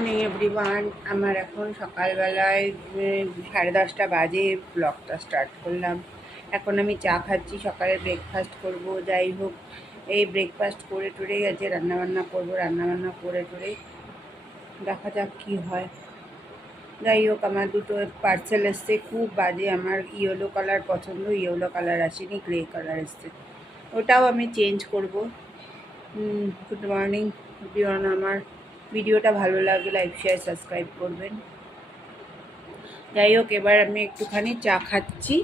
Morning everyone আমার এখন সকালবেলায় সাড়ে দশটা বাজে ব্লগটা স্টার্ট করলাম। এখন আমি চা খাচ্ছি, সকালে ব্রেকফাস্ট করব, যাই হোক। এই ব্রেকফাস্ট করে টরে গেছে, রান্নাবান্না করব, রান্নাবান্না করে টরে দেখা যাক কী হয়। যাই হোক, আমার দুটো পার্সেল এসছে, খুব বাজে। আমার ইয়েলো কালার পছন্দ ইয়েলো কালার আসেনি গ্রে কালার এসছে। ওটাও আমি চেঞ্জ করব। গুড মর্নিং আমার। ভিডিওটা ভালো লাগলে লাইক শেয়ার সাবস্ক্রাইব করবেন। যাই হোক এবার আমি একটুখানি চা খাচ্ছি।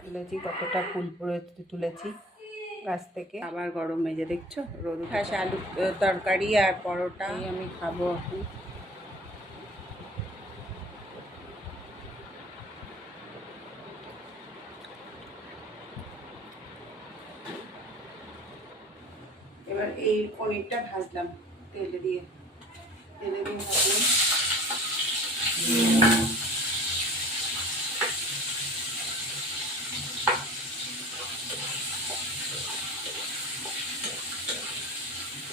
তুলেছি কতটা ফুল পরে তুলেছি গাছ থেকে। আবার গরম মেজে দেখছ? রোদ হ্যাঁ আলু তরকারি আর পরোটা। আমি খাব এখন। এবার এই পনিরটা ভাজলাম তেলে দিয়ে। তেলে দিয়ে ভাজলাম।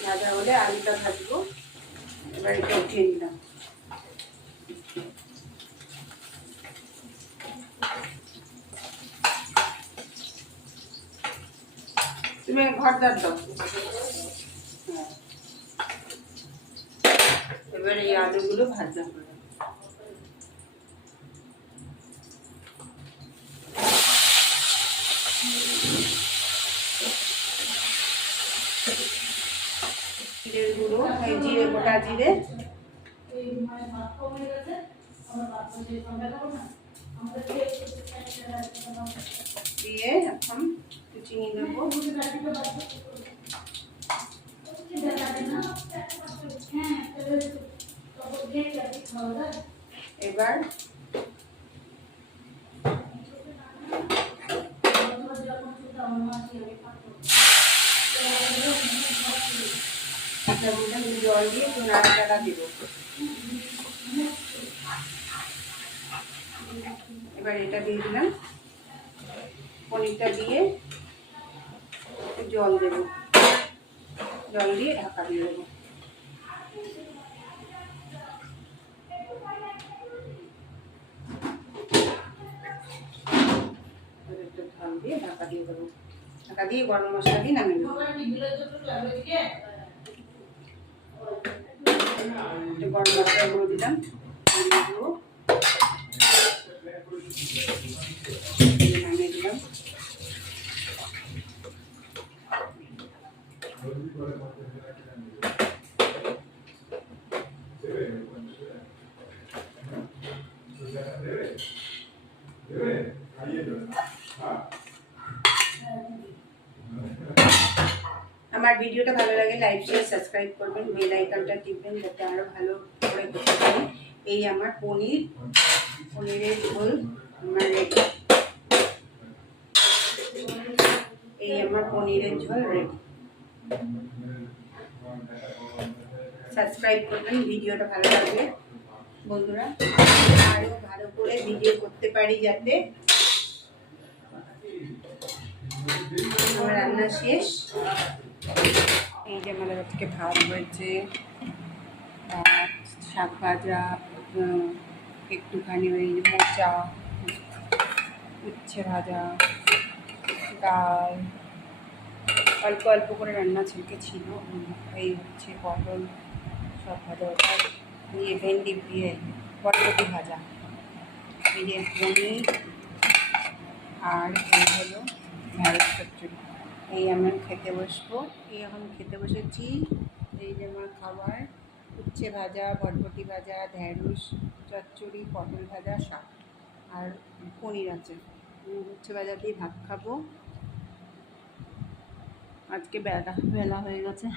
ভাজা হলে আলুটা ভাজবো। এবার এটা উঠিয়ে নিলাম। তুমি ঘর দাঁত দাও। এবার এই আলুগুলো ভাজা করে জিরের দিয়ে এখন চিনি দেবো। এবার জল দিয়ে একটু নাড়াচাড়া দিব। এবার এটা দিয়ে দিলাম। পনিরটা দিয়ে জল দেব। জল দিয়ে ঢাকা দিয়ে দেবো। ঢাল দিয়ে ঢাকা দিয়ে দেবো। ঢাকা দিয়ে গরম মশলা দিয়ে নামিয়ে দেবো গরম মশলা গুঁড়ো দিলাম। হলুদ গুঁড়ো দিয়ে নামিয়ে দিলাম আমার ভিডিওটা ভালো লাগে লাইক শেয়ার সাবস্ক্রাইব করবেন বেল আইকনটা টিপবেন, যাতে আরও ভালো করে করতে পারি। এই আমার পনির, পনিরের ঝোল আমার রেডি এই আমার পনিরের ঝোল রেডি সাবস্ক্রাইব করবেন, ভিডিওটা ভালো লাগবে বন্ধুরা আরও ভালো করে ভিডিও করতে পারি যাতে রান্না শেষ। এই যে আমাদের আজকে ভাত হয়েছে শাক ভাজা একটুখানি ওই মোচা, উচ্ছে ভাজা, ডাল, অল্প অল্প করে রান্না ছিলকে ছিল, এই হচ্ছে পটল, সব ভাজা দিয়ে ভেন্ডি দিয়ে বটবটি ভাজা এই যে পনির আর এই হলো ঢ্যাঁড়স চচ্চড়ি এই আমরা খেতে বসবো। এই এখন খেতে বসেছি। এই যে আমার খাবার, উচ্ছে ভাজা, বটবটি ভাজা, ঢ্যাঁড়স, চচ্চড়ি, পটল ভাজা, শাক আর পনির আছে। উচ্ছে ভাজা দিয়ে ভাত খাব। আজকে বেলা বেলা হয়ে গেছে।